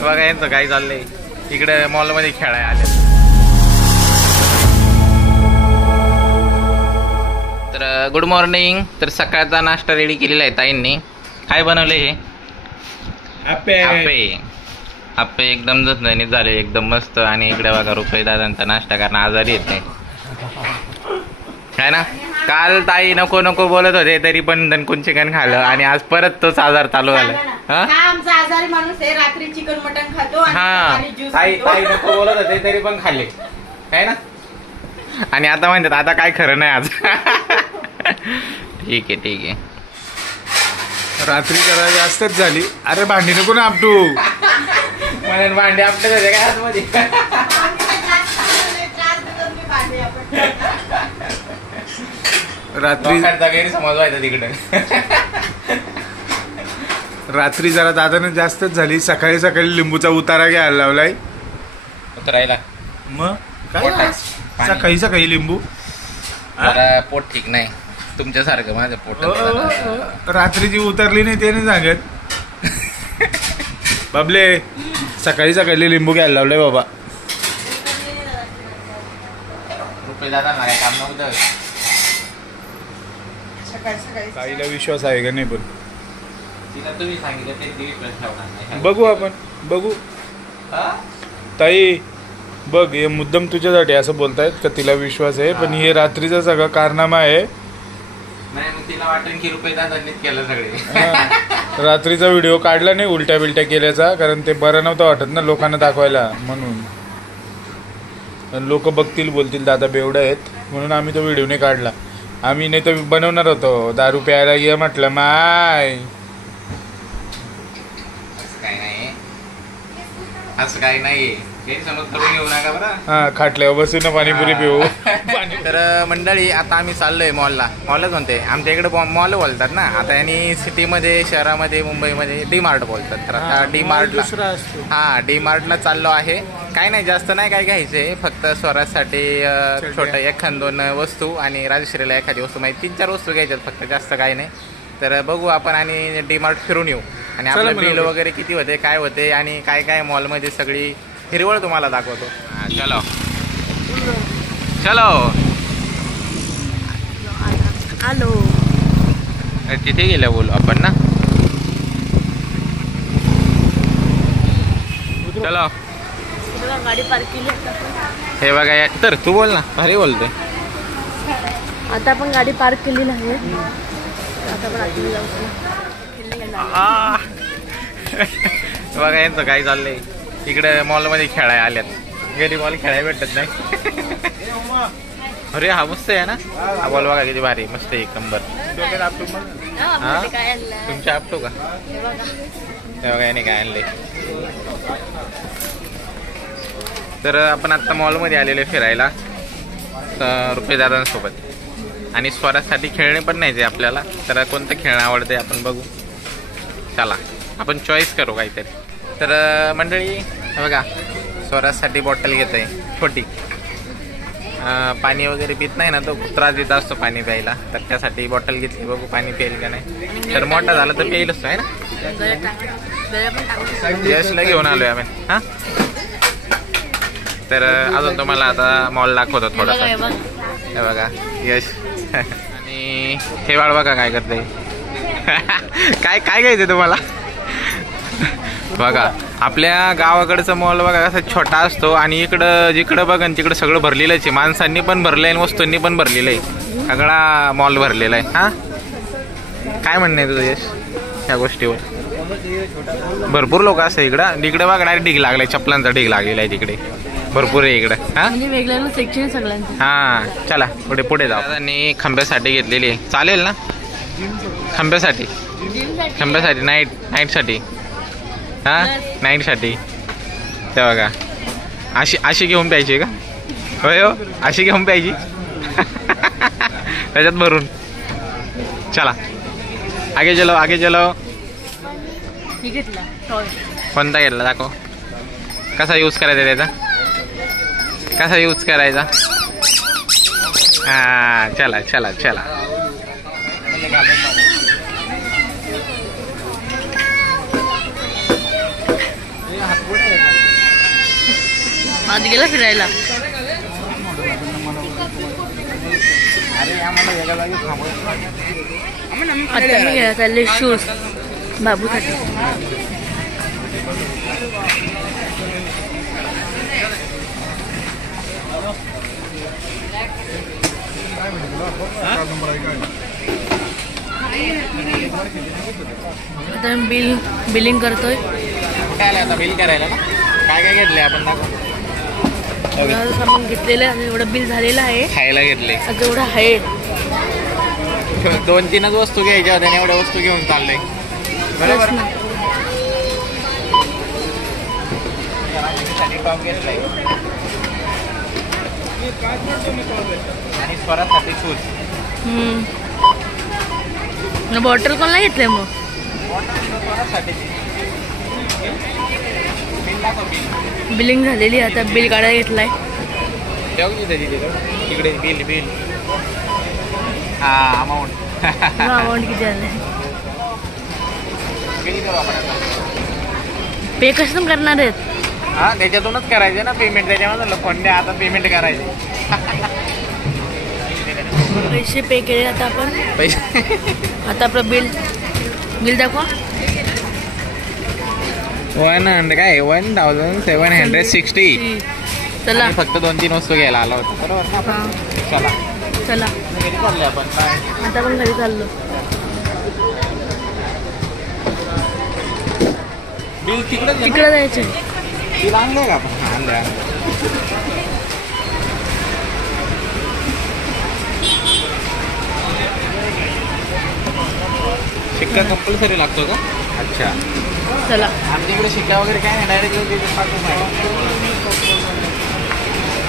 बघा यांचं काय चाललंय इकडे मॉल मध्ये खेळाय आले. तर गुड मॉर्निंग. तर सकाळचा नाश्ता रेडी केलेला आहे ताईंनी. काय बनवले हे? आप्पे. आप्पे एकदम झणझणीत झाले, एकदम मस्त. आणि इकडे बघा रुपये दादांचा नाश्ता कारण आजारी येत नाही है ना. काल ताई नको नको बोलत होते तरी पण दणकून चिकन खाल्लं आणि आज परत तोच आजार चालू झाला. आमचा आजारी माणूस आहे, रात्री चिकन मटन खातो. हा ताई नको बोलत होते तरी पण खाल्ले है ना. आणि आता म्हणतात आता काय खरं नाही आज. ठीक आहे. रात्री जरा जास्तच झाली. अरे भांडी नको ना आपटू. म्हणून भांडे आपटत होते काय आतमध्ये. रात्री गैरसमज व्हायचा तिकडे. रात्री जरा दादाने जास्तच झाली. सकाळी सकाळी लिंबूचा उतारा घ्यायला लावलाय. उतरायला मग काय सकाळी सकाळी लिंबू. पोट ठीक नाही तुमच्यासारखं माझं पोट. रात्रीची उतरली नाही ते नाही सांगत. बाबले सकाळी सकाळी लिंबू घ्यायला लावलंय बाबा. रुपये दादा नाही काम नव्हतं. ताईला विश्वास आहे का नाही पण तिला तुम्ही सांगितलं ते विश्वास ठेवणार. बघू आपण बघू. ताई बघ हे मुद्दाम तुझ्यासाठी असं बोलतायत का तिला विश्वास आहे पण हे रात्रीचा सगळा कारनामा आहे. नाही मग तिला वाटेल की रुपये दादांनीच केलं सगळे. रात्रीचा व्हिडिओ काढला नाही उलट्या बिलट्या केल्याचा कारण ते बरं नव्हतं वाटत ना लोकांना दाखवायला म्हणून. लोक बघतील बोलतील दादा बेवडे आहेत म्हणून आम्ही तो व्हिडिओ नाही काढला. आम्ही नाही तर बनवणार होतो दारू प्यायला ये म्हटलं माय. असं काही नाही करून येऊ नका बरं. हा खाटल्यावर बसून पाणीपुरी पिऊ. तर मंडळी आता आम्ही चाललोय मॉलला. मॉलच म्हणते आमच्या इकडे मॉल बोलतात ना आता. यांनी सिटीमध्ये शहरामध्ये मुंबईमध्ये डी मार्ट बोलतात. तर आता डी मार्टला चाललो आहे. काही नाही जास्त नाही काय घ्यायचंय फक्त स्वराजसाठी छोटं 1-2 वस्तू आणि राजश्रीला एखादी वस्तू म्हणजे 3-4 वस्तू घ्यायच्यात फक्त जास्त काही नाही. तर बघू आपण आणि डी मार्ट फिरून येऊ आणि आपलं बिल वगैरे किती होते काय होते आणि काय काय मॉलमध्ये सगळी हिरवळ तुम्हाला दाखवतो. चलो हॅलो तिथे गेल्या बोलू आपण ना. चलो गाडी पार्क केली. हे बघा तर तू बोल ना भारी बोलतोय. आता आपण गाडी पार्क केलेली आहे. आता पण आतमध्ये जाऊ. बघा यांचं काय चाललंय इकडे मॉल मध्ये खेळायला आल्यात. घरी मॉल खेळायला भेटत नाही. अरे हा मस्त आहे ना हा बॉल बघा किती भारी मस्त एक नंबर. हा तुमच्या आपटो का हे बघा याने काय आणलंय. तर आपण आता मॉलमध्ये आलेले फिरायला रुपये दादांसोबत आणि स्वराजसाठी खेळणे पण नाही आपल्याला. तर कोणतं खेळणं आवडते आपण बघू. चला आपण चॉईस करू काहीतरी. तर मंडळी बघा स्वराजसाठी बॉटल घेत आहे छोटी. पाणी वगैरे पित नाही ना तो खूप त्रास देत असतो पाणी प्यायला. तर त्यासाठी बॉटल घेतली बघू पाणी प्यायला का नाही. तर मोठा झाला तर प्यायलच आहे ना. यशला घेऊन आलोय आम्ही. हा तर अजून तुम्हाला आता मॉल दाखवतो थोडासा. हे बघा यश आणि हे बाळ बघा काय करते. काय काय घ्यायचं तुम्हाला. बघा आपल्या गावाकडचा मॉल बघा कसा छोटा असतो आणि इकडं जिकडं बघा तिकडं सगळं भरलेलंच आहे. माणसांनी पण भरलंय आणि वस्तूंनी पण भरलेलं आहे. सगळा मॉल भरलेला आहे. हा काय म्हणणं आहे तुझं यश ह्या गोष्टीवर. भरपूर लोक असतात इकडं. इकडे बघा डायरेक्ट ढीग लागलाय चपलांचा ढीग लागलेला आहे तिकडे भरपूर आहे इकडे. हा वेगळं सेक्शन सगळ्यांचं. हा चला पुढे जाऊ. आणि खांब्यासाठी घेतलेली आहे चालेल ना. खांब्यासाठी नाईटसाठी हा नाईटसाठी. ते बघा अशी घेऊन प्यायची का. होय हो अशी घेऊन प्यायची त्याच्यात भरून. चला आगे चलो. कोणता घेतला दाखव. कसा यूज करायचा त्याचा कसा यूज करायचा. हा चला आज गेला फिरायला. आता मी घ्यायला चालले शूज बाबूसाठी. आता बिलिंग करतोय. काय आलं आता बिल करायला ना? काय काय घेतलंय आपण दाखव. सामान घेतलेलं आहे, एवढं बिल झालेलं आहे. खायला घेतले आता एवढं आहे. 2-3च वस्तू घ्यायच्या होत्या आणि एवढ्या वस्तू घेऊन चाललंय. बरोबर ना. टॉप घेतलाय आणि स्वरासाठी शूज. बॉटल कोणाला घेतलंय मग? बिलिंग झालेली आता बिल काढायला घेतलाय. तिकडे बिल बिल हा अमाऊंट अमाऊंट किती झालंय? पे कसं करणार आहेत? हा त्याच्यातूनच करायचे ना पेमेंट. त्याच्यामध्ये फोन द्या आता पेमेंट करायचे. पैसे पे केले आता आपण. पैसे आता आपलं बिल दाखवा. 1760. चला फक्त 2-3 वस्तू घ्यायला आला होता. बरोबर ना. चला चला घरी चालले आपण. आता आपण घरी चाललो. बिल तिकडे जायचं. बिल आणलंय का आपण? आणलंय. शिक्का कंपल्सरी लागतो का? अच्छा. चला आमच्याकडे शिक्का वगैरे काय नाही.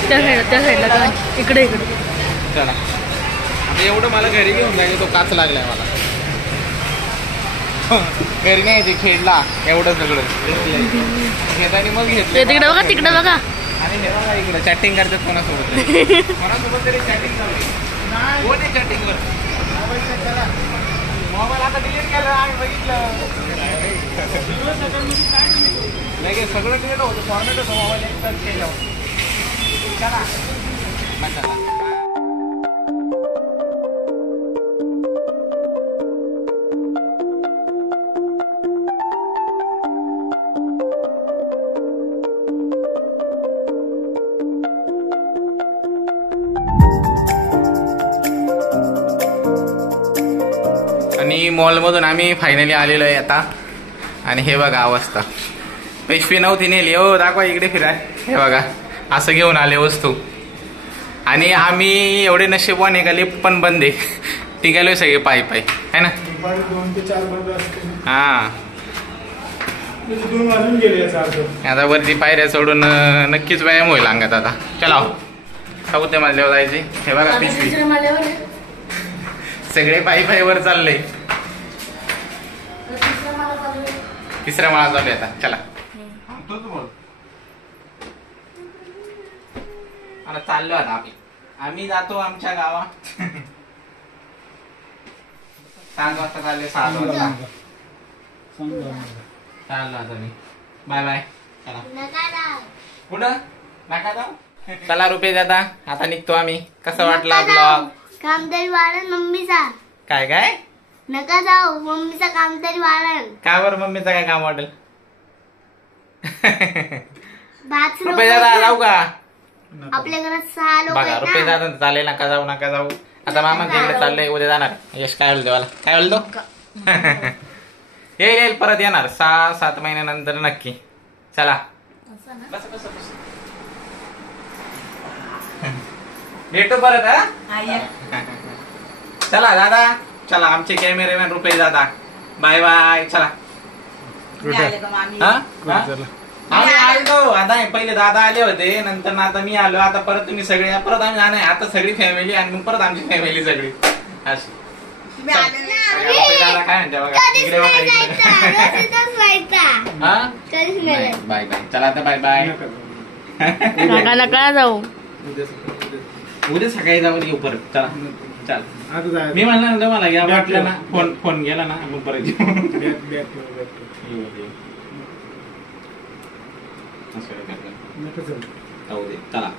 डायरेक्ट त्या साईडला का? इकडे चला आता एवढं मला घरी घेऊन जायचं. तो काच लागलाय मला. घरी नाही यायचे खेळला एवढं सगळं घेताना मग घेतलं. तिकडे बघा तिकडे बघा. आणि हे बघा इकडे चॅटिंग करतात कोणासोबत. कोणासोबत तरी चॅटिंग चालू आहे. कोण आहे चॅटिंगवर? मोबाईल आता डिलीट केला आम्ही बघितलं. लगेच सगळं डिलीट होतं. फॉर्मेट होतं मोबाईल एक तर केल्यावर. चला चला. आणि मॉलमधून आम्ही फायनली आलेलो आहे आता. आणि हे बघा अवस्था. पिशवी नव्हती नेली. हो दाखवा इकडे फिरा. हे बघा असं घेऊन आले वस्तू. आणि आम्ही एवढे नशीबवान आहे. लिफ्ट पण बंद आहे. टिकालोय सगळे पायी पायी है ना. 2 ते 4 बंद असते. हा 2 वाजून गेले. आता वरती पायऱ्या सोडून नक्कीच व्यायाम होईल अंगात आता. चला चौथ्या मजल्यावर जायचे. हे बघा पिशवी. सगळे पायी पायी वर चालले. तिसऱ्या माळा चालू आता. चला आता चाललो आता आम्ही जातो आमच्या गावात. 7 वाजता चालले. 7 वाजता चाललो आता मी. Bye bye. चला कुठं नका जाऊ. चला रुपये दादा आता निघतो आम्ही. कसा वाटला ब्लॉग? काम तरी वाढन मम्मीचा. काय काय नका जाऊ. मम्मीचा काम तरी वाढन. का बरं मम्मीचं काय काम वाटेल? बाथरूम रुपये दादा जाऊ का? आपल्या घरात 6 लोक बघा रुपये आहेत ना. दादा चालेल. नका जाऊ नका जाऊ. आता मामांच्या इकडे चाललंय. उद्या जाणार. यश काय बोलतो मला? काय बोलतो? येईल परत येणार 6-7 महिन्यानंतर नक्की. चला बस बस बस. भेटू परत. हा चला दादा. चला आमचे कॅमेरामॅन रुपये दादा. Bye bye. चला आम्ही आलो आता. पहिले दादा आले होते. नंतर आता मी आलो. आता परत तुम्ही सगळे परत आम्ही जाणार. आता सगळी फॅमिली आणि मग परत आमची फॅमिली सगळी अशी. दादा काय म्हणते बघा इकडे बघा इकडे. Bye bye. चला आता बाय बाय. नका जाऊ. उद्या सकाळी जाऊन येऊ परत. चला चल. मी म्हणलं ना तुम्हाला घ्या वाटलं ना. फोन गेला ना आपण परत येऊ. जाऊ दे चला.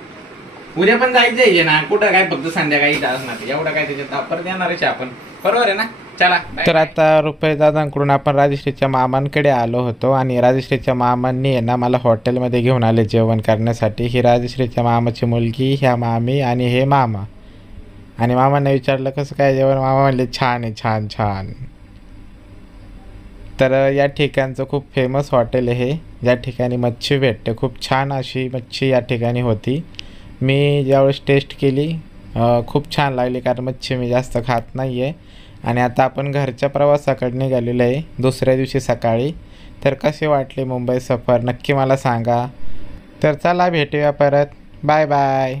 उद्या पण जायचंय ना, कुठं काय फक्त संध्याकाळी असणार एवढं काय त्याच्यात परत येणारच आपण, बरोबर आहे ना. चला. तर आता रुपये दादांकडून आपण राजश्रीच्या मामांकडे आलो होतो आणि राजश्रीच्या मामांनी आहे ना मला हॉटेलमध्ये घेऊन आले जेवण करण्यासाठी. ही राजश्रीच्या मामाची मुलगी, ह्या मामी आणि हे मामा. आणि मामांना विचारलं कसं काय जेवण, मामा म्हणले छान आहे, छान छान. तर या ठिकाणचं खूप फेमस हॉटेल आहे, ज्या ठिकाणी मच्छी भेटते. खूप छान अशी मच्छी या ठिकाणी होती. मी ज्यावेळेस टेस्ट केली खूप छान लागली, कारण मच्छी मी जास्त खात नाही आहे. आणि आता आपण घरच्या प्रवासाकडे निघालेलो आहे दुसऱ्या दिवशी सकाळी. तर कसे वाटले मुंबई सफर नक्की मला सांगा. तर चला भेटूया परत. Bye bye.